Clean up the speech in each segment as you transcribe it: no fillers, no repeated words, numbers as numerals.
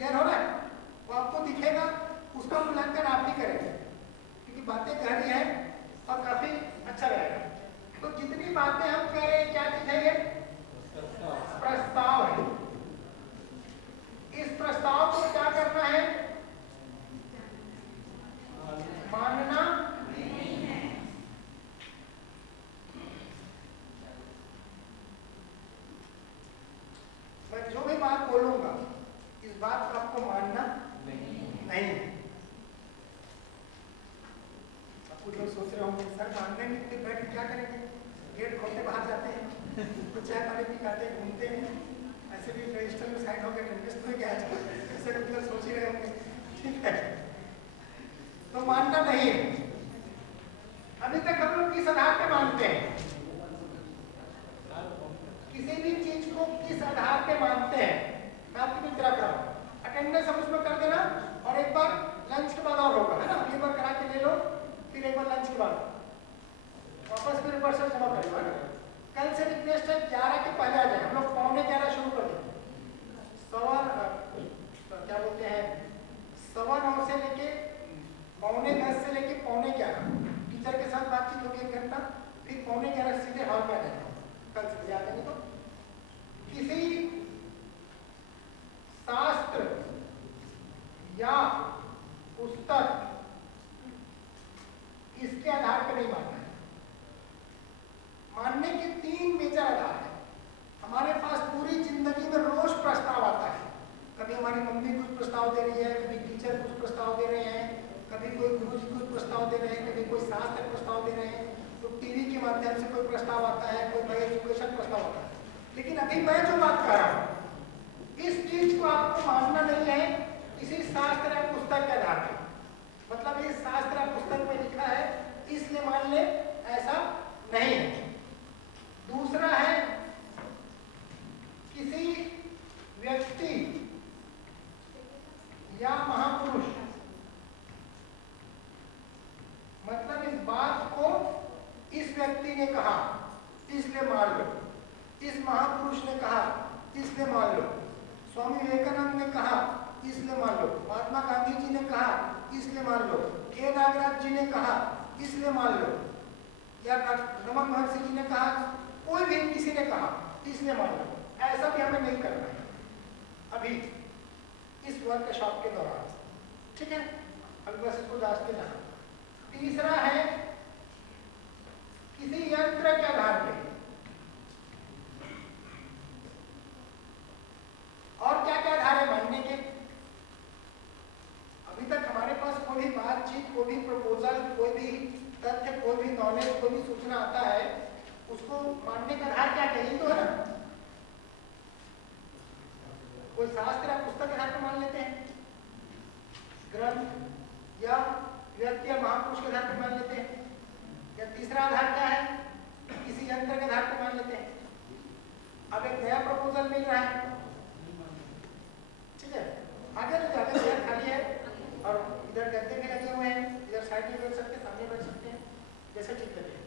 Clear हो रहा है? वो आपको दिखेगा, उसका मूल्यांकन आप ही करेंगे, क्योंकि बातें गहरी है और काफी अच्छा रहेगा। तो जितनी बातें हम कह रहे हैं, क्या चीज है ये? प्रस्ताव है। इस प्रस्ताव को क्या करना है? मानना नहीं है। मैं जो भी बात बोलूंगा, इस बात को आपको मानना नहीं है। अब कुछ लोग सोच रहे होंगे, सर मानने में फिर बैठ के क्या करेंगे? गेट खोलते बाहर जाते हैं, कुछ चाय पानी पी खाते हैं, घूमते हैं, ऐसे भी रजिस्टर में साइन हो गया, टेस्ट में क्या है, ऐसे मतलब सोच ही रहे होंगे। ठीक है, तो मानना नहीं है। अभी तक हम लोग किस आधार पे मानते हैं? किसी भी चीज को किस आधार पे मानते हैं? मैं आपकी मित्रा कर रहा हूँ, अटेंडेंस हम उसमें कर देना, और एक बार लंच के बाद और होगा, है ना? एक बार करा के ले लो, फिर एक बार लंच के बाद वापस फिर ऊपर से जमा करेगा। कल से रिक्वेस्ट है 11 के पहले आ जाए, हम लोग 11:15 शुरू कर देंगे। क्या बोलते हैं, 9:15 से लेके 9:45 से लेके 11:15 टीचर के साथ बातचीत होगी 1 घंटा, फिर 11:15 सीधे हॉल में आ जाएगा। कल से आ जाएंगे। तो किसी शास्त्र या पुस्तक इसके आधार पर नहीं मानना है। मानने के 3 मेजर आधार है। हमारे पास पूरी जिंदगी में रोज प्रस्ताव आता है। कभी हमारी मम्मी कुछ प्रस्ताव दे रही है, कभी टीचर कुछ प्रस्ताव दे रहे हैं, कभी कोई गुरुजी कुछ प्रस्ताव दे रहे हैं, कभी कोई शास्त्र प्रस्ताव दे रहे हैं, तो टीवी के माध्यम से कोई प्रस्ताव आता है, कोई एजुकेशन प्रस्ताव आता है। लेकिन अभी मैं जो बात कर रहा हूँ, इस चीज को आपको मानना नहीं है किसी शास्त्र या पुस्तक के आधार पर। मतलब इस शास्त्र या पुस्तक में लिखा है इसलिए मान ले, ऐसा नहीं है। दूसरा है किसी व्यक्ति या महापुरुष, मतलब इस बात को इस व्यक्ति ने कहा इसलिए मान लो, इस महापुरुष ने कहा इसलिए मान लो, स्वामी विवेकानंद ने कहा इसलिए मान लो, महात्मा गांधी जी ने कहा इसलिए मान लो, के नागराज जी ने कहा इसलिए मान लो, या रमन महर्षि जी ने कहा, कोई भी किसी ने कहा इसलिए मान लो। ऐसा भी हमें नहीं करना है अभी इस वर्कशॉप के दौरान। ठीक है, अभी बस इसको जांचते जाना। तीसरा है किसी यंत्र के आधार पे। और क्या क्या आधार है मानने के? अभी तक हमारे पास कोई भी बातचीत, कोई भी प्रपोजल, कोई भी तथ्य, कोई भी नॉलेज, कोई भी सूचना आता है, उसको मानने का आधार क्या चाहिए? तो है ना, कोई शास्त्र या पुस्तक के आधार पर मान लेते हैं, ग्रंथ या व्यक्ति या महापुरुष के आधार पर मान लेते हैं, या तीसरा आधार क्या है? किसी यंत्र के आधार पर मान लेते हैं। अब एक नया प्रपोजल मिल रहा है, ठीक है, आगे ले जाके चेयर खाली है और इधर गद्दे भी लगे हुए हैं, इधर साइड में बैठ सकते हैं, सामने बैठ सकते हैं, जैसे ठीक लगे।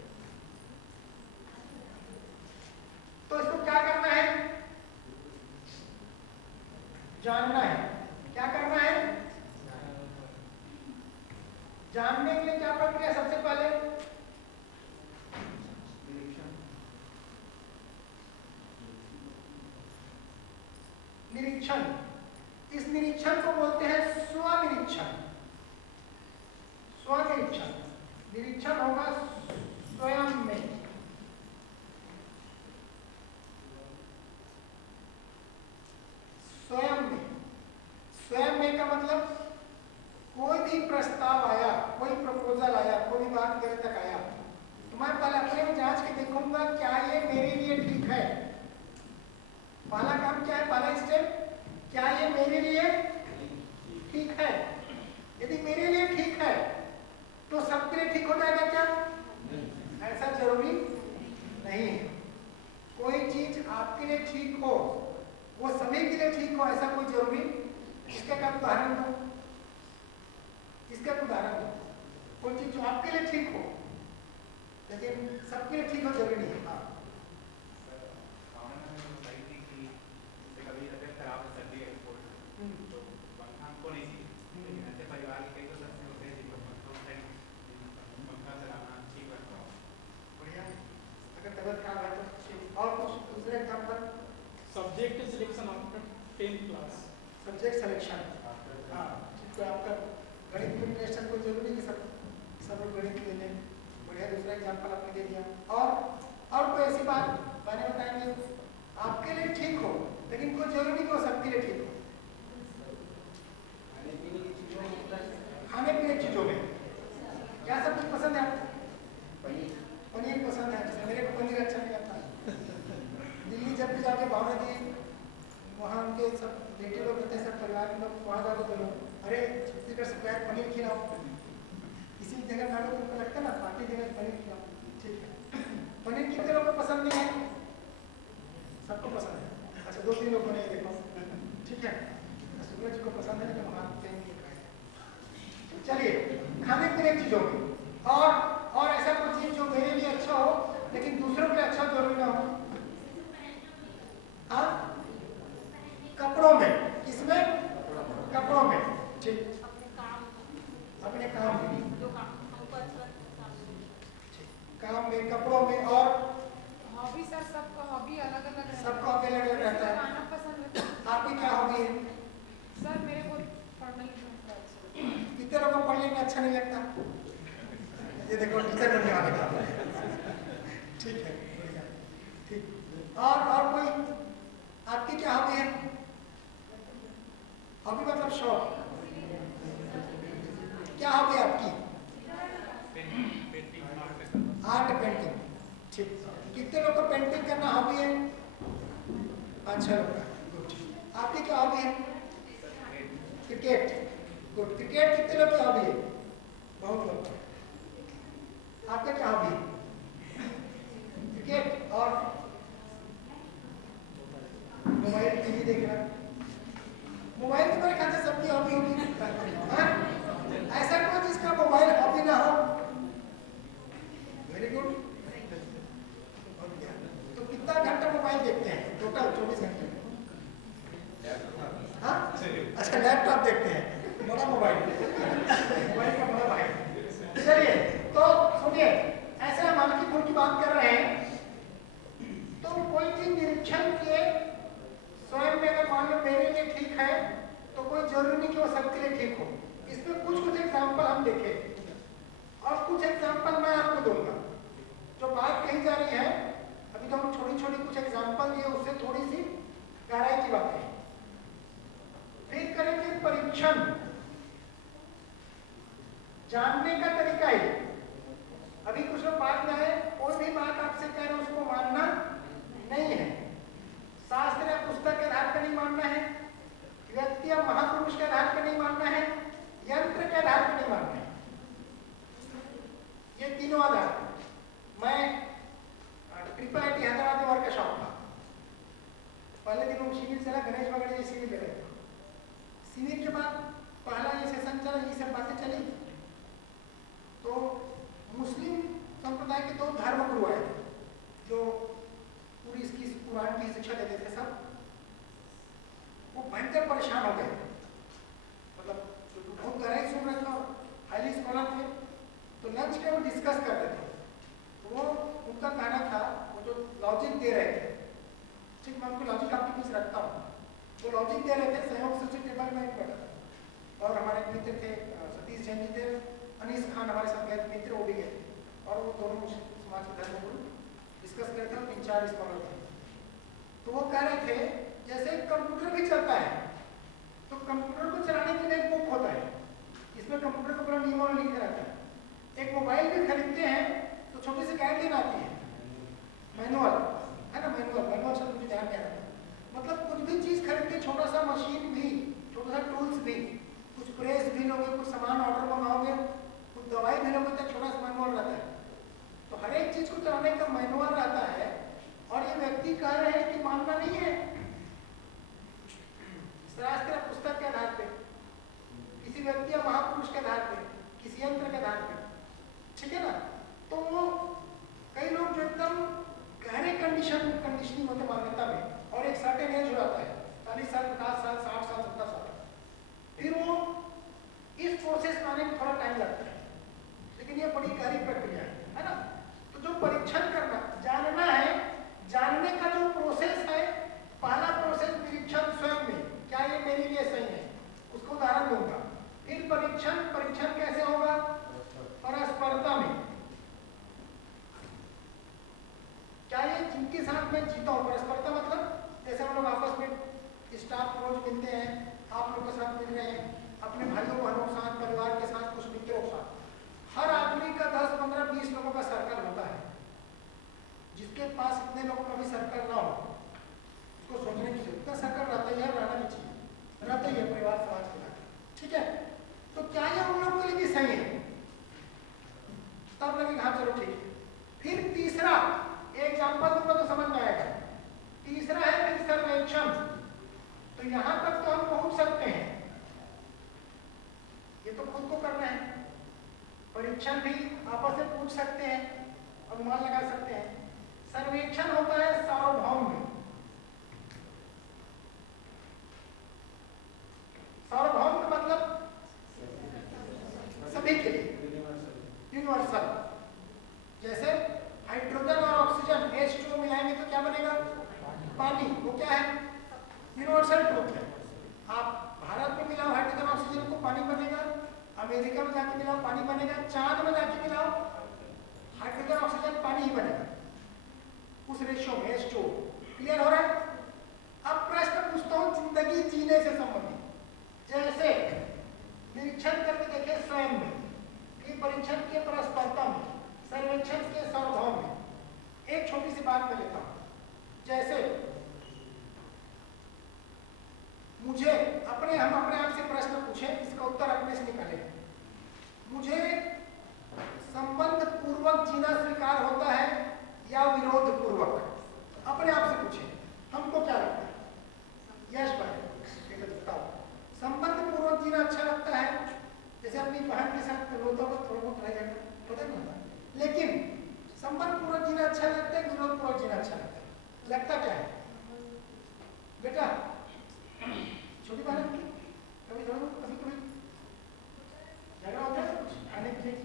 तो इसको क्या करना है? जानना है। क्या करना है? जानने के लिए क्या प्रक्रिया? सबसे पहले निरीक्षण। इस निरीक्षण को बोलते हैं स्वनिरीक्षण। स्वनिरीक्षण, निरीक्षण होगा स्वयं में। स्वयं में, स्वयं में का मतलब कोई भी प्रस्ताव आया, कोई प्रपोजल आया, कोई बात मेरे तक आया, तो मैं पहले अपने में जांच के देखूंगा क्या ये मेरे लिए ठीक है। पहला काम क्या है? पहला स्टेप, क्या ये मेरे लिए ठीक है? यदि मेरे लिए ठीक है तो सबके लिए ठीक हो जाएगा क्या? ऐसा जरूरी नहीं है। कोई चीज आपके लिए ठीक हो, वो सभी के लिए ठीक हो, ऐसा कोई जरूरी। इसका क्या उदाहरण दो? इसका उदाहरण दो। कोई चीज जो आपके लिए ठीक हो लेकिन सबके लिए ठीक हो जरूरी नहीं है। हाँ, कभी अगर खराब सर्दी है तो हमको नहीं सीखा, लेकिन ऐसे परिवार के कई तो सदस्य होते हैं जिनको पंखा चलाना ठीक लगता हो। बढ़िया। अगर तबियत खराब है तो और कुछ दूसरे example? Subject selection after 10th class. Subject selection, हाँ, तो आपका गणित में इंटरेस्ट है, कोई जरूरी कि सब लोग गणित ले लें। बढ़िया, दूसरा एग्जाम्पल आपने दे दिया। और कोई ऐसी बात मैंने बताएंगे आपके लिए ठीक हो लेकिन कोई जरूरी नहीं कि वो सबके लिए ठीक हो। खाने पीने की चीजों में क्या सब कुछ पसंद है आपको? पनीर पसंद है, जैसे मेरे को पनीर अच्छा नहीं लगता। दिल्ली जब भी जाके भावना दी, वहाँ उनके सब बेटे लोग होते हैं, सब परिवार के लोग, वहाँ जाओ तो लोग अरे छत्तीसगढ़ से प्यार पनीर खिलाओ। इसी जगह ना लोग उनको लगता है ना पार्टी देने पनीर खिलाओ, ठीक है। पनीर कितने लोगों को पसंद नहीं है? सबको पसंद है। अच्छा, 2-3 लोगों ने देखो, ठीक है, सूरज को पसंद है, लेकिन हाथ पे नहीं खाए। चलिए, खाने पीने की चीजों में और ऐसा कुछ चीज जो मेरे लिए अच्छा हो लेकिन दूसरों के लिए अच्छा जरूरी ना हो। हाँ, कपड़ों में, किसमें? कपड़ों में, ठीक, अपने काम में, काम में, कपड़ों में। और हॉबी सर, सबका हॉबी अलग अलग रहता है। सबका हॉबी अलग अलग रहता है। गाना पसंद रहता है। आपकी क्या हॉबी है? सर मेरे को पढ़ना लिखना अच्छा लगता है। कितने लोगों को पढ़ने में अच्छा नहीं लगता? ये देखो टीचर बनने वाले का, ठीक है, बढ़िया, ठीक। और कोई आपकी क्या हॉबी है? हॉबी मतलब शौक, क्या हॉबी है आपकी? आर्ट, पेंटिंग, ठीक। कितने लोग को पेंटिंग करना हॉबी है? 5-6 लोग का, गुड। आपकी क्या हॉबी है? Cricket, good. क्रिकेट कितने लोग की हॉबी है? बहुत लोग। आपका क्या हॉबी है? क्रिकेट। और मोबाइल टीवी देखना। मोबाइल तो मेरे ख्याल से सबकी हॉबी होगी, हाँ? ऐसा कोई जिसका मोबाइल हॉबी ना हो? Very good. तो कितना घंटा मोबाइल देखते हैं टोटल 24 घंटे? हाँ, अच्छा, लैपटॉप देखते हैं, बड़ा मोबाइल, मोबाइल का बड़ा भाई। चलिए, तो सुनिए, ऐसे हम हल्की फुल्की बात कर रहे हैं, तो कोई चीज निरीक्षण किए स्वयं में, अगर मान लो मेरे लिए ठीक है तो कोई जरूरी नहीं कि वो सबके लिए ठीक हो। इसमें कुछ एग्जाम्पल हम देखें और कुछ एग्जाम्पल मैं आपको दूंगा। जो बात कही जा रही है अभी तो हम छोटी छोटी कुछ एग्जाम्पल दिए, उससे थोड़ी सी गहराई की बात है। फिर करेंगे परीक्षण, जानने का तरीका ही। अभी कुछ लोग बात में है, कोई भी बात आपसे कह रहे उसको मानना नहीं है, शास्त्र या पुस्तक के आधार पर नहीं मानना है, व्यक्ति या महापुरुष के आधार पर नहीं मानना है, यंत्र के आधार पर नहीं मानना है। ये तीनों आधार। मैं ट्रिपल आईटी हैदराबाद में वर्क का शौक था। पहले दिन वो शिविर चला, गणेश वगैरह ये शिविर ले रहे थे। शिविर के बाद पहला ये सेशन चला, ये सब बातें चली, तो मुस्लिम संप्रदाय के 2 धर्मगुरु आए थे जो पूरी इसकी कुरान की शिक्षा देते थे। सब वो भयंकर परेशान हो गए, मतलब बहुत गहराई सुन रहे थे और हाईली स्कॉलर थे। तो लंच के वो डिस्कस कर रहे थे, तो वो उनका कहना था, वो जो लॉजिक दे रहे थे, ठीक, मैं उनको लॉजिक आपके बीच रखता हूँ, वो लॉजिक दे रहे थे, सहयोग से टेबल में बैठा था और हमारे मित्र थे सतीश जैन जी थे, अनीस खान हमारे साथ गए मित्र, वो भी गए और वो दोनों मुस्लिम समाज के धर्मगुरु डिस्कस कर रहे थे और 3-4 स्कॉलर थे। तो वो कह रहे थे जैसे कंप्यूटर भी चलता है तो कंप्यूटर को चलाने के लिए एक बुक होता है, इसमें कंप्यूटर का पूरा नियम लिखा रहता है। एक मोबाइल भी खरीदते हैं तो छोटी सी गाइडलाइन आती है, मैनुअल है ना, मैनुअल से मुझे ध्यान नहीं आता, मतलब कुछ भी चीज खरीद के, छोटा सा मशीन भी, छोटा सा टूल्स भी, कुछ प्रेस भी लोगे, कुछ सामान ऑर्डर मंगाओगे, कुछ दवाई भी लोगे तो छोटा सा मैनुअल रहता है। तो हर एक चीज को चलाने का मैनुअल रहता है और ये व्यक्ति कह रहे हैं कि मानना नहीं है शास्त्र पुस्तक के आधार पे, किसी व्यक्ति या महापुरुष के आधार पे, किसी यंत्र के आधार पे, ठीक है ना। तो कई लोग जो एकदम गहरे कंडीशनिंग होते मान्यता में और एक सर्टेन एज हो जाता है, 40 साल, 50 साल, 60 साल, 70 साल, फिर वो इस प्रोसेस में आने में थोड़ा टाइम लगता है, लेकिन ये बड़ी गहरी प्रक्रिया है ना। तो जो परीक्षण करना, जानना है, जानने का जो प्रोसेस है, पहला प्रोसेस निरीक्षण स्वयं में, क्या ये मेरे लिए सही है, उसको उदाहरण दूंगा। फिर परीक्षण कैसे होगा? परस्परता में, क्या ये जिनके साथ मैं जीता हूँ, परस्परता मतलब जैसे हम लोग आपस में स्टाफ रोज मिलते हैं, आप लोगों के साथ मिल रहे हैं, अपने भाइयों बहनों के साथ, परिवार के साथ, कुछ मित्रों के साथ, हर आदमी का 10, 15, 20 लोगों का सर्कल होता है। जिसके पास इतने लोगों का भी सर्कल ना हो, उसको सोचने की जरूरत है, सर्कल रहता ही है, रहना भी चाहिए, रहता ही है परिवार समाज के लाके, ठीक है। तो क्या ये उन लोगों के लिए भी सही है? तब लगे हाँ चलो ठीक है। फिर तीसरा एग्जाम्पल दूंगा तो समझ में आएगा। तीसरा है फिर सर्वेक्षण। तो यहां तक तो हम पहुंच सकते हैं, ये तो खुद को करना है। परीक्षण भी आपस में पूछ सकते हैं, अनुमान लगा सकते हैं। सर्वेक्षण होता है सार्वभौम में। सार्वभौम का मतलब सभी के लिए, यूनिवर्सल। जैसे हाइड्रोजन और ऑक्सीजन H2O मिलाएंगे तो क्या बनेगा? पानी। वो क्या है? यूनिवर्सल ट्रूथ है। आप भारत में मिलाओ हाइड्रोजन ऑक्सीजन को, पानी बनेगा। अमेरिका में जाके मिलाओ, पानी बनेगा। चांद में जाके मिलाओ, हाइड्रोजन ऑक्सीजन पानी ही बनेगा, उस रेशियो में H2O। क्लियर हो रहा है? अब प्रश्न पूछता हूं जिंदगी जीने से संबंधित। जैसे निरीक्षण करके देखे स्वयं में, फिर परीक्षण के परस्परता में, सर्वेक्षण के सार्वभौम में। एक छोटी सी बात मैं लेता हूं। जैसे मुझे हम अपने आप से प्रश्न पूछें, इसका उत्तर अपने से निकालें। मुझे संबंध पूर्वक जीना स्वीकार होता है या विरोध पूर्वक? अपने आप से पूछें, हमको क्या लगता है? यश भाई बताओ, संबंध पूर्वक जीना अच्छा लगता है? जैसे अपनी बहन के साथ रोता हुआ थोड़ा बहुत रह जाएगा, पता नहीं होता, लेकिन संबंध पूर्वक जीना अच्छा लगता है, विरोध पूर्वक जीना अच्छा लगता है? लगता क्या है बेटा? छोटी बहन की कभी कभी झगड़ा होता है कुछ खाने के लिए,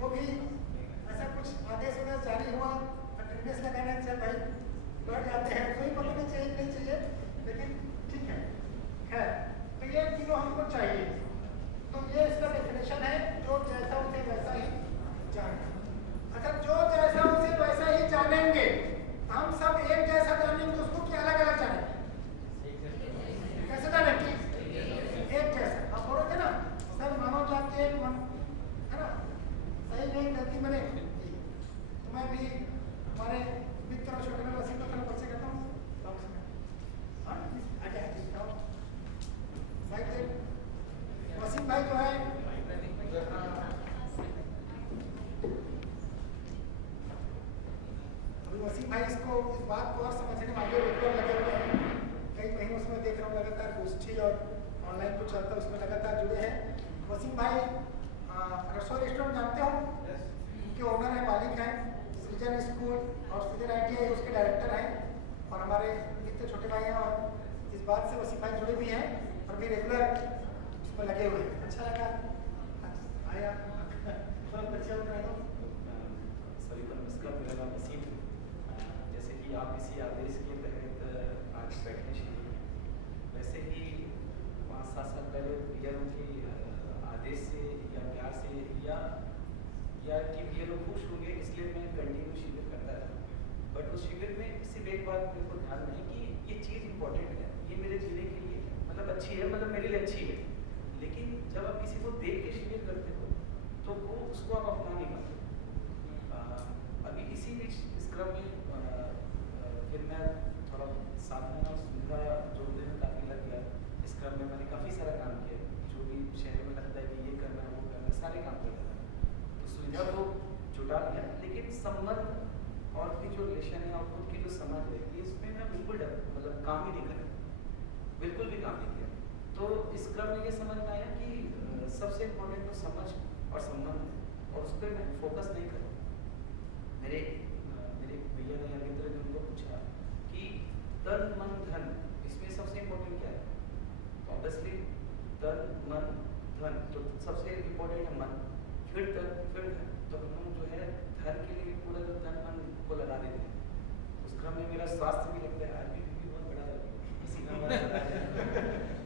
वो भी ऐसा कुछ आदेश जारी हुआ, अटेंडेंस लगाना, चल भाई बैठ जाते हैं, कोई पता नहीं चाहिए नहीं चाहिए, लेकिन ठीक है। खैर, तो ये तीनों हमको चाहिए। तो ये इसका डेफिनेशन है, जो जैसा उसे वैसा ही जाने। अच्छा, जो जैसा उसे वैसा ही जानेंगे, हम सब एक जैसा जानेंगे उसको क्या अलग अलग जानेंगे? कैसे जानेंगे? एक जैसा। आप बोलो थे ना सर मानव जाति एक मन, है ना? सही नहीं गलती बने। तो मैं भी हमारे मित्र और छोटे में वसीम को परिचय करता हूँ। वसीम भाई जो है वसीम भाई इसको इस बात को और समझने में आगे रेगुलर लगे हुए हैं। कई महीनों से मैं देख रहा हूँ लगातार गोष्ठी और ऑनलाइन कुछ चलता है, उसमें लगातार जुड़े हैं। वसीम भाई रसोई रेस्टोरेंट जानते हो, उनके ओनर है, मालिक हैं। सृजन स्कूल और सृजन ITI उसके डायरेक्टर हैं, और हमारे मित्र छोटे भाई हैं। और इस बात से वसीम भाई जुड़े भी हैं और भी रेगुलर उसमें लगे हुए हैं। अच्छा लगा आया, थोड़ा परिचय बता दो। सभी को नमस्कार, मेरा नाम वसीम है। जैसे कि आप इसी आदेश के तहत आज बैठने शुरू हैं, वैसे ही 5-7 साल पहले भैया के आदेश से या प्यार से या कि भैया लोग खुश होंगे इसलिए मैं कंटिन्यू शिविर करता रहा। बट उस शिविर में सिर्फ एक बात मेरे को ध्यान में है कि ये चीज़ इंपॉर्टेंट है, ये मेरे जीने के लिए मतलब अच्छी है, मतलब मेरे लिए अच्छी है। लेकिन जब आप किसी को देख के शिविर करते हो तो वो उसको आप अपना नहीं पाते। अभी इसी बीच इस क्रम में फिर मैं थोड़ा साधना और सुविधा जोड़ने में काफ़ी लग गया। इस क्रम में मैंने काफ़ी सारा काम किया, जो भी शहर में लगता है कि ये करना है वो करना है, सारे काम करता था। तो सुविधा को जुटा लिया, लेकिन संबंध और की जो रिलेशन है और खुद की जो समझ है इसमें मैं बिल्कुल मतलब काम ही नहीं करा, बिल्कुल भी काम नहीं किया। तो इस क्रम में ये समझ में आया कि सबसे इम्पोर्टेंट तो समझ और संबंध है, और उस पर मैं फोकस नहीं करूँ। मेरे भैया ने या मित्र ने उनको पूछा कि तन मन धन इसमें सबसे इम्पोर्टेंट क्या है? तो ऑब्वियसली तन बढ़ा देते हैं। उस क्रम में मेरा स्वास्थ्य भी लगता है, आज भी बहुत बड़ा लग रहा है, पसीना बड़ा आ रहा है,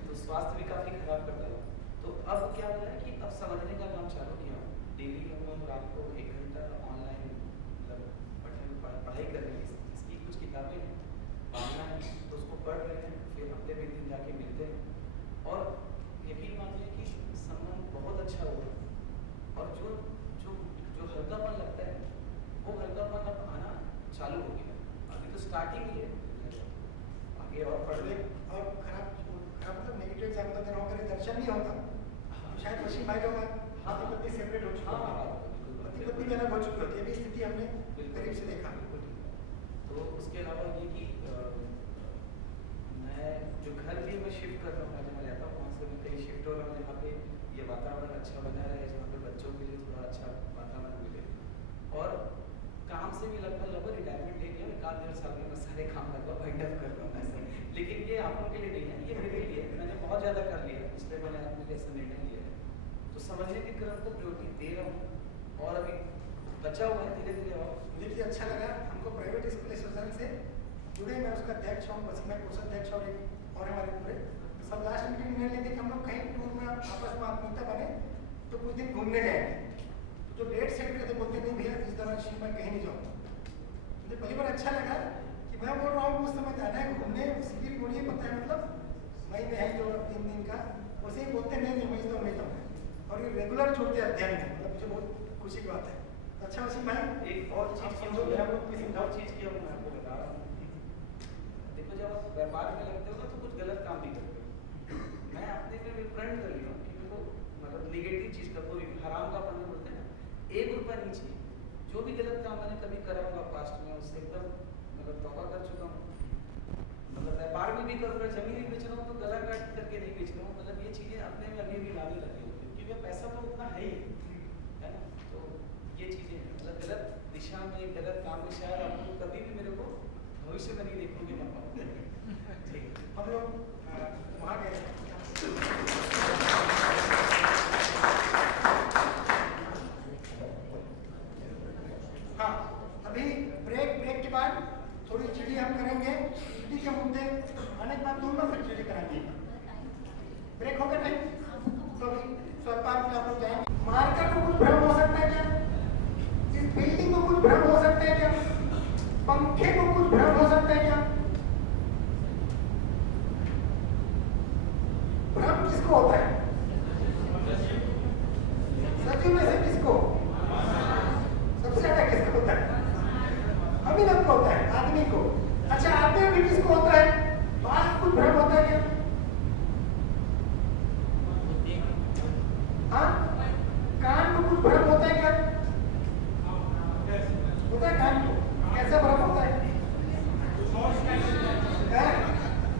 तो स्वास्थ्य भी काफ़ी खराब कर डाला। तो अब क्या हो रहा है कि अब समझने का काम चालू किया। डेली हम लोग रात को 1 घंटा ऑनलाइन मतलब पढ़ाई कर रहे हैं, इसकी कुछ किताबें हैं, पढ़ना है तो उसको पढ़ रहे हैं, फिर हफ्ते में 1 दिन जाके मिलते हैं और यकीन मानिए कि संबंध बहुत अच्छा हुआ और जो जो जो हल्कापन लगता है वो हल्कापन अब आना चालू हो गया। अभी तो स्टार्टिंग ही है, आगे और पढ़ ले और खराब मतलब नेगेटिव एग्जाम्पल दे रहा हूँ, अगर दर्शन नहीं होता शायद वसीम भाई लोग पति पत्नी सेपरेट हो चुके होते, पति पत्नी भी अलग हो चुकी होती है, अभी स्थिति हमने करीब से देखा। तो उसके अलावा ये कि मैं जो घर भी मैं शिफ्ट कर रहा हूँ, जहाँ मैं रहता हूँ वहाँ से मैं कहीं शिफ्ट हो रहा हूँ जहाँ पे ये वातावरण अच्छा बना रहे, जहाँ पे बच्चों के लिए थोड़ा अच्छा वातावरण मिले और काम से भी लगभग रिटायरमेंट ले लिया। 1-1.5 साल में मैं सारे काम लगभग वाइंड अप कर रहा हूँ ऐसे, लेकिन ये आप लोगों के लिए नहीं है, ये मेरे लिए मैंने बहुत ज़्यादा कर लिया, इसलिए मैंने अपने लिए ऐसा निर्णय लिया है। तो समझने की क्रम को प्रायोरिटी दे रहा हूँ और अभी बचा हुआ है धीरे धीरे। और मुझे भी अच्छा लगा, हमको प्राइवेट स्कूल एसोसिएशन से जुड़े, मैं उसका अध्यक्ष हूँ, वसीम भाई कोषाध्यक्ष और हमारे पूरे सब लास्ट मीटिंग में लेते कि हम लोग कहीं टूर में आपस में आत्मीयता बने तो कुछ दिन घूमने जाएंगे। तो जो डेट सेट करते बोलते नहीं भैया इस दौरान शिव मैं कहीं नहीं जाऊँगा। मुझे पहली बार अच्छा लगा कि मैं बोल रहा हूँ उस समय जाना है घूमने, शिविर बोलिए पता है मतलब मई में है जो 3 दिन का, वैसे ही बोलते नहीं मई तो नहीं जाऊँगा और ये रेगुलर जुड़ते अध्ययन में, मतलब मुझे बहुत खुशी की बात है। अच्छा वसीम भाई एक और चीज़ की जो है वो किसी और चीज़ की मैं आपको बता रहा हूँ। देखो जब आप व्यापार में लगते हो ना तो कुछ गलत काम नहीं करते हो। मैं अपने में विप्रण कर लिया कि मेरे को मतलब निगेटिव चीज़ का कोई हराम का पढ़ना बोलते हैं ना, 1 रुपया नहीं चाहिए। जो भी गलत काम मैंने कभी करा होगा पास्ट में उससे एकदम मतलब तौबा कर चुका हूँ। मतलब व्यापार में भी करूँगा, जमीन भी बेच रहा हूँ तो गला काट करके नहीं बेच रहा हूँ, मतलब ये चीज़ें अपने में अभी भी लाने लगी होती है क्योंकि पैसा तो उतना है ही है ना। तो ये चीज़ें मतलब गलत दिशा में गलत काम में शायद आप लोग कभी भी मेरे को भविष्य में नहीं देखोगे मौका। ठीक है, हम लोग वहाँ गए। हाँ अभी ब्रेक के बाद थोड़ी चिड़ी हम करेंगे, चिड़ी के मुद्दे आने के बाद दोनों फिर चिड़ी कराएंगे। ब्रेक होगा नहीं तो अभी स्वपार में आप लोग जाएंगे। मार्केट को कुछ भ्रम हो सकता है क्या? इस बिल्डिंग को कुछ भ्रम हो सकता है क्या? पंखे को कुछ भ्रम हो सकता है क्या? भ्रम किसको होता है? सचिव में से किसको? सबसे ज्यादा किसको होता है? अभी लोग को होता है, आदमी को। अच्छा आदमी भी किसको होता है? बाल कुछ भ्रम होता है क्या? हाँ कान को कुछ भ्रम होता है क्या? होता है कान को, कैसे भ्रम होता है?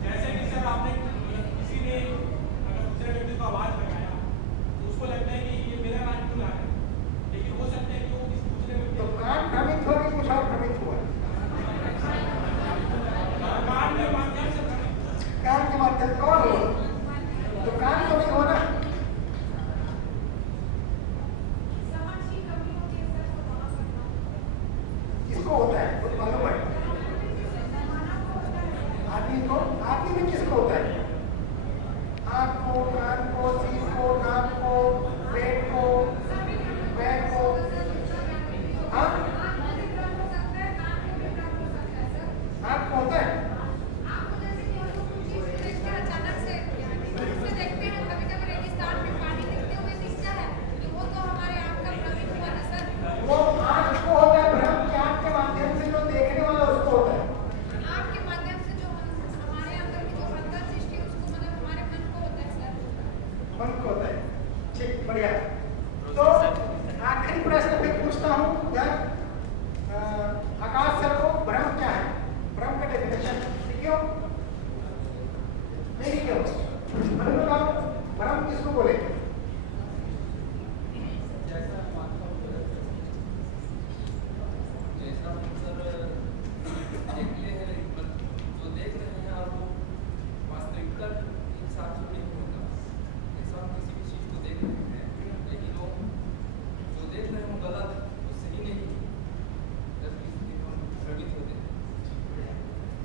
जैसे कि सर आपने किसी ने अगर दूसरे व्यक्ति को आवाज लगाया तो उसको लगता है कि ये मेरा कान क्यों आ रहा है, लेकिन हो सकता है कि वो किसी दूसरे व्यक्ति तो कान भ्रमित हो कि कुछ और भ्रमित हुआ? कान के माध्यम से भ्रमित। कान के माध्यम कौन हो? तो कान तो नहीं होना। किसको होता है कुछ मालूम है? आदमी को, आदमी में किसको होता है? आँख को, कान को, सीट को, नाक को, पेट को, पैर को। हाँ आँख को होता है? वो आँख को होता है भ्रम की, आँख के माध्यम से जो देखने वाला उसको होता है। आपके माध्यम से जो हमारे अंदर की जो अंदर सृष्टि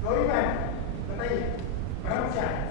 गौरी बहन बताइए भ्रम क्या है?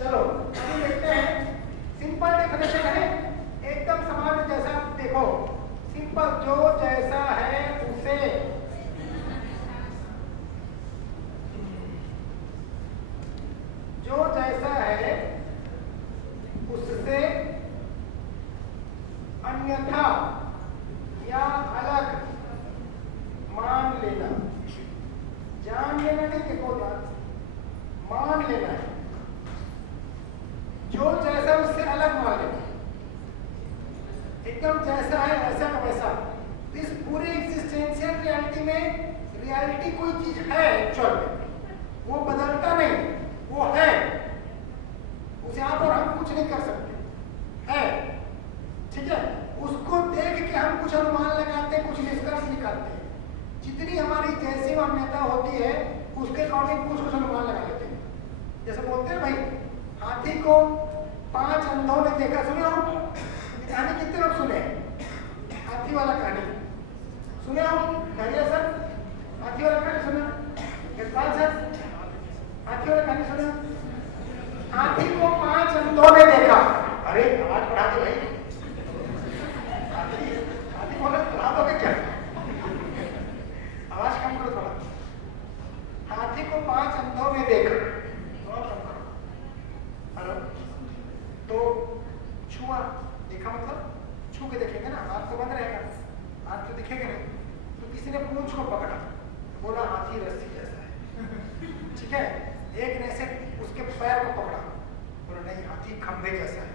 चलो अभी देखते हैं। सिंपल डेफिनेशन है एकदम समाज जैसा। देखो सिंपल, जो जैसा है उसे जो जैसा है उससे अन्यथा या अलग मान लेना। जान लेना नहीं, देखो मान लेना है। जो जैसा उससे अलग मान लेना, एकदम जैसा है ऐसा का वैसा। इस पूरी एग्जिस्टेंशियल रियलिटी में रियलिटी कोई चीज है एक्चुअल में, वो बदलता नहीं, वो है। उसे आप और हम कुछ नहीं कर सकते, है। ठीक है, उसको देख के हम कुछ अनुमान लगाते हैं, कुछ निष्कर्ष निकालते हैं। जितनी हमारी जैसी मान्यता होती है उसके अकॉर्डिंग कुछ कुछ अनुमान लगा लेते हैं। जैसे बोलते हैं भाई हाथी को 5 अंधों ने देखा। सुने हो कहानी? कितने लोग सुने हाथी वाला कहानी? सुने हो धैर्य सर? हाथी वाला कहानी सुना? यशपाल सर हाथी वाला कहानी सुना? हाथी को 5 अंधों ने देखा। अरे आवाज बढ़ा दे भाई, हाथी बोला बढ़ा दोगे क्या? आवाज कम करो थोड़ा। हाथी को 5 अंधों ने देखा। हेलो, तो छुआ, देखा मतलब छू के देखेंगे ना, हाथ तो बंद रहेगा, हाथ तो दिखेगा नहीं। तो किसी ने पूंछ को पकड़ा, बोला हाथी रस्सी जैसा है। ठीक है, एक ने से उसके पैर को पकड़ा, बोला नहीं हाथी खंभे जैसा है।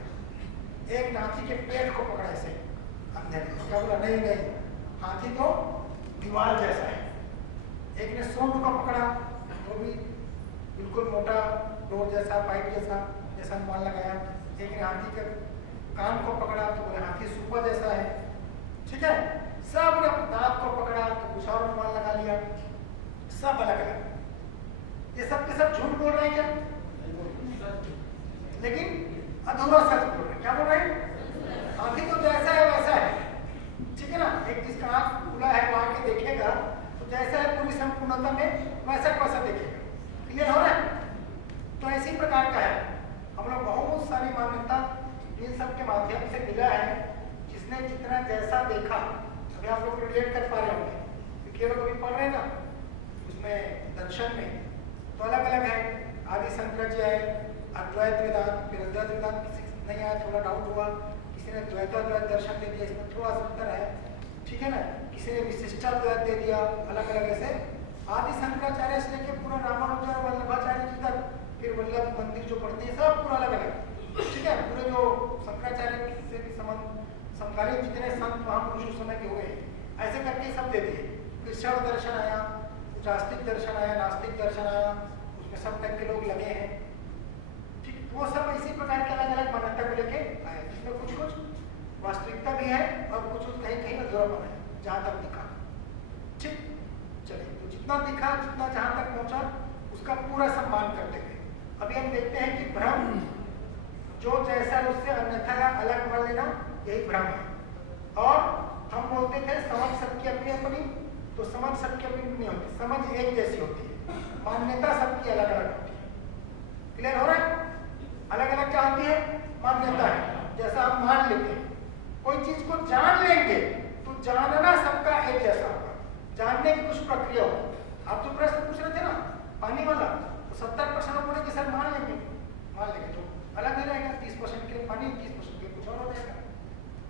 एक ने हाथी के पेट को पकड़ा ऐसे अंधे ने, क्या बोला नहीं नहीं हाथी तो दीवार जैसा है। एक ने सूंड को पकड़ा, वो भी बिल्कुल मोटा डोर जैसा, पाइप जैसा अनुमान लगाया। एक ने हाथी के कान को पकड़ा तो बोले हाथी सूपा जैसा है। ठीक है, सब ने दांत को पकड़ा तो कुछ और अनुमान लगा लिया। सब अलग अलग। ये सब के सब झूठ बोल रहे हैं क्या? लेकिन अधूरा सच बोल रहे हैं। क्या बोल रहे हैं? हाथी तो जैसा है वैसा है। ठीक है ना, एक जिसका आंख खुला है वो आके देखेगा तो जैसा है पूरी संपूर्णता में वैसा वैसा देखेगा। क्लियर हो रहा है? तो इसी प्रकार का है। हम लोग बहुत सारी मान्यता इन सब के माध्यम से मिला है। जिसने जितना जैसा देखा, अभी आप लोग रिलेट कर पा रहे होंगे क्योंकि ये लोग अभी पढ़ रहे हैं ना उसमें दर्शन में, तो अलग अलग है। आदि शंकराचार्य है, अद्वैत वेदांत, फिर अद्वैत वेदांत किसी नहीं आया, थोड़ा डाउट हुआ। किसी ने द्वैताद्वैत दर्शन दे दिया, इसमें थोड़ा अंतर है। ठीक है ना, किसी ने विशिष्टाद्वैत दे दिया, अलग अलग ऐसे। आदि शंकराचार्य से लेके पूरा रामानुजा वल्लभाचार्य जी तक, फिर वल्लभ मंदिर जो पढ़ते हैं सब पूरा अलग अलग। ठीक है, पूरे जो शंकराचार्य से भी समकालीन जितने संत महापुरुष उस समय के हुए ऐसे करके सब दे दिए। फिर शव दर्शन आया, कुछ आस्तिक दर्शन आया, नास्तिक दर्शन आया, उसमें सब टाइप के लोग लगे हैं। ठीक, वो सब इसी प्रकार के अलग अलग मान्यता को लेके आए, जिसमें कुछ कुछ वास्तविकता भी है और कुछ कुछ कहीं कहीं अधूरापन है जहाँ तक दिखा। ठीक, चलिए, तो जितना दिखा, जितना जहाँ तक पहुँचा उसका पूरा सम्मान करते गए। अभी हम देखते हैं कि भ्रम, जो जैसा उससे अन्यथा या अलग मान लेना, यही भ्रम है। और हम बोलते थे समझ सबकी अपनी अपनी, तो समझ सबकी अपनी नहीं होती, समझ एक जैसी होती है, मान्यता सबकी अलग अलग होती है। क्लियर हो रहा है? अलग अलग क्या होती है? मान्यता है। जैसा आप मान लेते हैं, कोई चीज को जान लेंगे तो जानना सबका एक जैसा होगा। जानने की कुछ प्रक्रिया होगी। आप जो प्रश्न पूछ रहे थे ना पानी वाला, तो 70% बोले कि सर मान लेंगे तो अलग ही रहेगा। 30% के लिए पानी, 30% के लिए कुछ और हो जाएगा।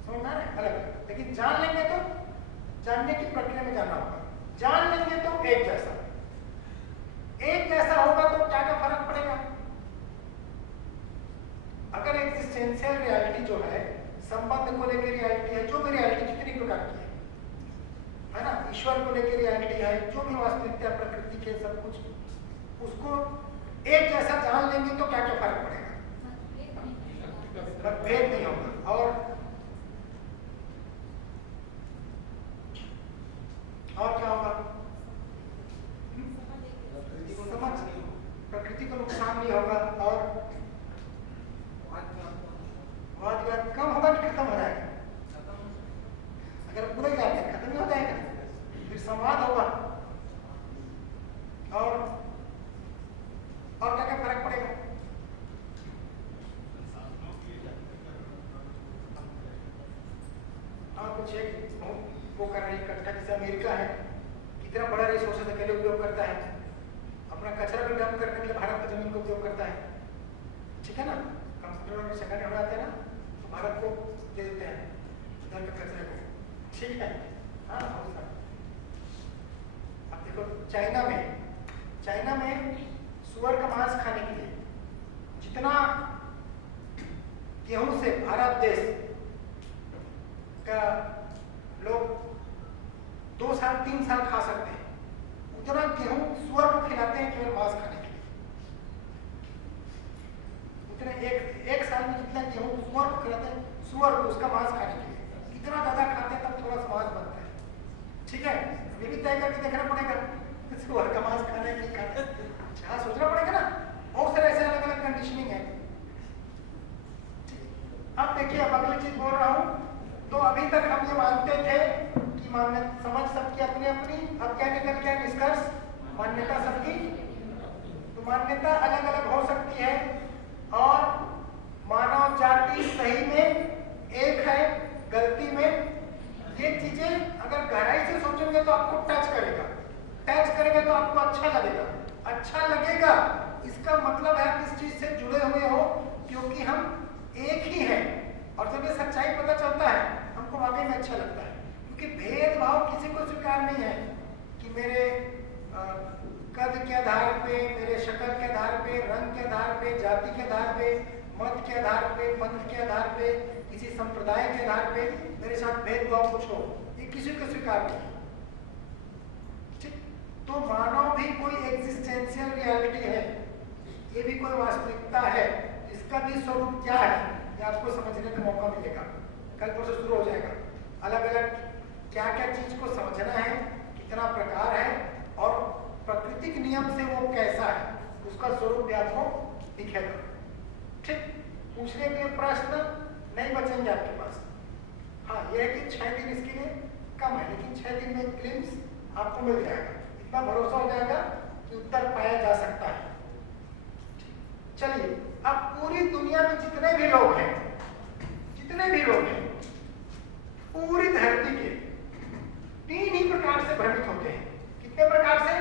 समझ में आ रहा है? अलग। लेकिन जान लेंगे तो जानने की प्रक्रिया में जाना होगा। जान लेंगे तो एक जैसा होगा तो क्या क्या फर्क पड़ेगा? अगर एक्जिस्टेंशियल रियलिटी जो है संबंध को लेकर रियलिटी है, जो भी रियलिटी जितनी प्रकार की है ना, ईश्वर को लेकर रियलिटी है, जो भी वास्तविकता प्रकृति के सब कुछ, उसको एक जैसा जान लेंगे तो क्या क्या फर्क पड़ेगा, भेद नहीं होगा। और क्या होगा? समझ, प्रकृति को नुकसान नहीं होगा, और वाद विवाद कम होगा कि खत्म हो जाएगा? अगर पूरे जाते खत्म ही हो जाएगा, फिर संवाद होगा। और क्या क्या फर्क पड़ेगा? हाँ, कुछ एक वो कर रही इकट्ठा, जैसे अमेरिका है, कितना बड़ा रिसोर्सेज अकेले उपयोग करता है, अपना कचरा भी डंप करने के लिए भारत की जमीन का उपयोग करता है, ठीक है ना। कंप्यूटर में सेकंड हो जाते हैं ना, तो भारत को दे देते हैं उधर के कचरे को, ठीक है। हाँ, अब देखो चाइना में सुअर का मांस खाने के लिए जितना गेहूं से भारत देश का लोग 2 साल 3 साल खा सकते हैं, उतना गेहूं सुअर को खिलाते हैं केवल मांस खाने के लिए। उतने एक साल में जितना गेहूं सुअर को खिलाते हैं, सुअर को उसका मांस खाने के लिए, कितना ज्यादा खाते हैं तब थोड़ा सा मांस बनता है, ठीक है। ये भी तय करके देखना पड़ेगा सुअर का मांस खाने के लिए खाते, हाँ सोचना पड़ेगा ना। बहुत सारे ऐसे अलग अलग कंडीशनिंग है। अब देखिए, अब अगली चीज बोल रहा हूँ। तो अभी तक हम ये मानते थे कि मान्यता समझ सबकी अपनी अपनी, अब क्या निकल गया निष्कर्ष? मान्यता सबकी, तो मान्यता अलग अलग हो सकती है, और मानव जाति सही में एक है, गलती में। ये चीजें अगर गहराई से सोचेंगे तो आपको टच करेगा तो आपको अच्छा लगेगा। इसका मतलब है आप इस चीज से जुड़े हुए हो, क्योंकि हम एक ही हैं। और जब ये सच्चाई पता चलता है, हमको वाकई में अच्छा लगता है, क्योंकि भेदभाव किसी को स्वीकार नहीं है कि मेरे कद के आधार पे, मेरे शक्ल के आधार पे, रंग के आधार पे, जाति के आधार पे, मत के आधार पे, पंथ के आधार पे, किसी संप्रदाय के आधार पे मेरे साथ भेदभाव कुछ हो, ये किसी को स्वीकार नहीं। ठीक, तो मानव भी कोई एग्जिस्टेंशियल रियलिटी है, ये भी कोई वास्तविकता है। इसका भी स्वरूप क्या है, ये आपको समझने का मौका मिलेगा। कल परसों शुरू हो जाएगा। अलग अलग क्या क्या चीज को समझना है, कितना प्रकार है, और प्राकृतिक नियम से वो कैसा है, उसका स्वरूप भी आपको दिखेगा। ठीक, पूछने के लिए प्रश्न नहीं बचेंगे आपके पास। हाँ, यह है कि 6 दिन इसके लिए कम है, लेकिन 6 दिन में ग्लिम्स आपको मिल जाएगा। इतना भरोसा हो जाएगा कि उत्तर पाया जा सकता है। चलिए, अब पूरी दुनिया में जितने भी लोग हैं, पूरी धरती के 3 ही प्रकार से भ्रमित होते हैं। कितने प्रकार से?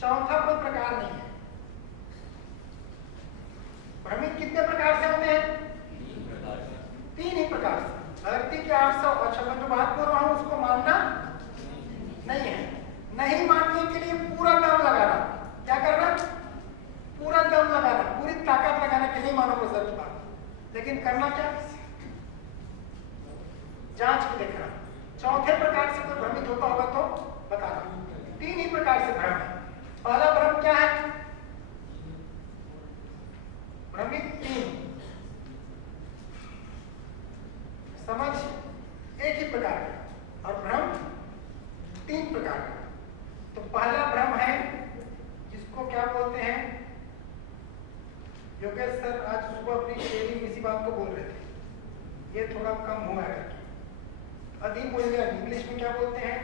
चौथा कोई प्रकार नहीं है। भ्रमित कितने प्रकार से होते हैं? 3 ही प्रकार से। धरती के 800, अच्छा मैं जो बात बोल रहा हूं उसको मानना नहीं है। नहीं मानने के लिए पूरा दम लगाना। क्या करना? पूरा दम लगाना, पूरी ताकत लगाना कि नहीं मानोगे सर की बात। लेकिन करना क्या? जांच के देखना। चौथे प्रकार से कोई भ्रमित होता होगा तो बताना। 3 ही प्रकार से भ्रम है। पहला भ्रम क्या है? भ्रमित 3 समझ एक ही प्रकार का और भ्रम 3 प्रकार का। तो पहला भ्रम है जिसको क्या बोलते हैं? योगेश सर आज सुबह अपनी शेयरिंग इसी बात को बोल रहे थे, ये थोड़ा कम हुआ है। अधिमूल्यन इंग्लिश में क्या बोलते हैं?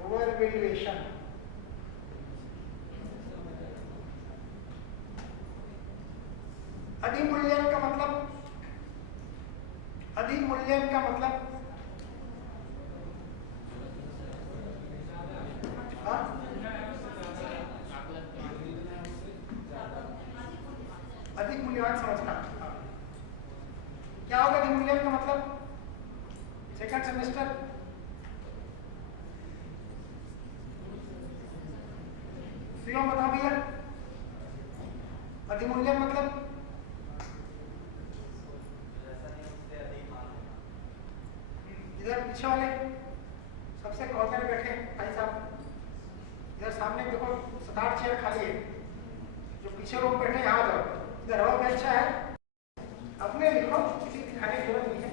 ओवरवैल्यूएशन। अधिमूल्यन का मतलब अधिक मूल्यवान समझना। क्या होगा अधिमूल्यन का मतलब? सेकंड सेमेस्टर शिवम बताओ भैया, अधिमूल्यन मतलब पीछे वाले सबसे कॉर्नर बैठे भाई साहब, इधर सामने देखो 7-8 चेयर खाली है, जो पीछे लोग बैठे हैं यहाँ जाओ, इधर हवा भी अच्छा है, अपने लिखो, किसी की खाने की जरूरत नहीं है।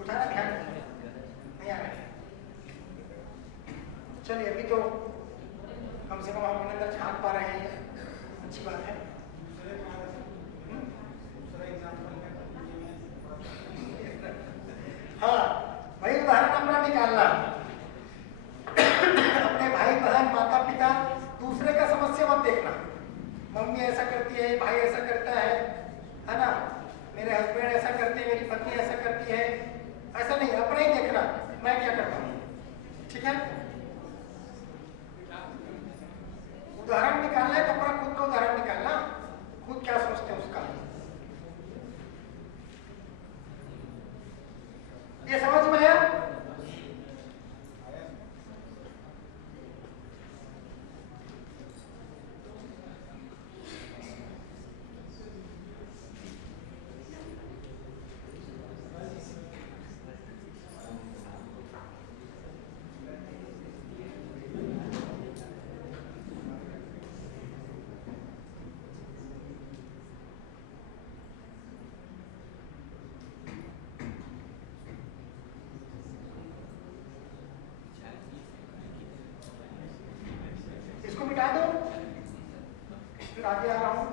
उठाना ध्यान नहीं आ रहा है। चलिए अभी तो कम से कम हम अपने अंदर झांक पा रहे हैं, अच्छी बात है। हाँ वही उदाहरण अपना निकालना, अपने भाई बहन माता पिता दूसरे का समस्या मत देखना, मम्मी ऐसा करती है, भाई ऐसा करता है ना, मेरे हस्बैंड ऐसा करते हैं, मेरी पत्नी ऐसा करती है, ऐसा नहीं, अपना ही देखना मैं क्या करता हूँ, ठीक है। उदाहरण निकालना है तो अपना खुद का उदाहरण निकालना, खुद क्या सोचते हैं उसका, ये समझ में आया। इसको मिटा दो, फिर आगे आ रहा हूं।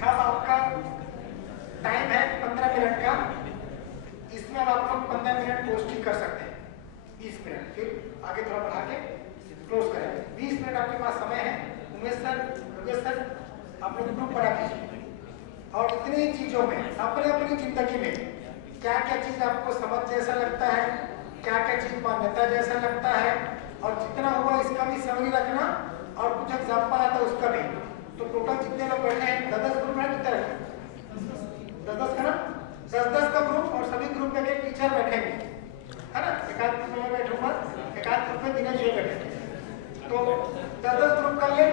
अब आपका टाइम है 15 मिनट का, इसमें आप लोग 15 मिनट पोस्टिंग कर सकते हैं, 20 मिनट, फिर आगे थोड़ा बढ़ा के क्लोज करेंगे। 20 मिनट आपके पास समय है। उमेश सर, योगेश सर, आप लोग ग्रुप बना दीजिए और इतनी चीजों में अपने अपनी जिंदगी में क्या क्या चीज आपको समझ जैसा लगता है, क्या क्या चीज मान्यता जैसा लगता है, और जितना हुआ इसका भी समझ रखना, और कुछ एग्जाम्पल आता है उसका भी। तो टोटल जितने लोग बैठे हैं 10-10 ग्रुप में, कितने रखें, 10-10 का ना, 10-10 का ग्रुप, और सभी ग्रुप में एक टीचर बैठेंगे, है ना। एकाध ग्रुप में बैठूंगा, एकाध ग्रुप में दिनेश जी बैठेंगे, तो 10-10 ग्रुप कर ले।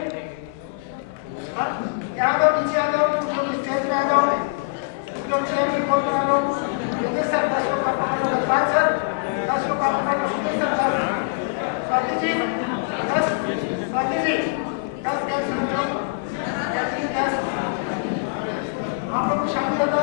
हाँ यहाँ जाओ, नीचे आ जाओ, कुछ लोग स्टेज पे आ जाओ, कुछ लोग चेयर में कॉल बना लो। योगेश सर 10 लोग का पकड़ लो, बात सर 10 लोग का पकड़ लो, सुनील सर 10, स्वाति जी 10, स्वाति जी 10 10 आप लोग शामिल होता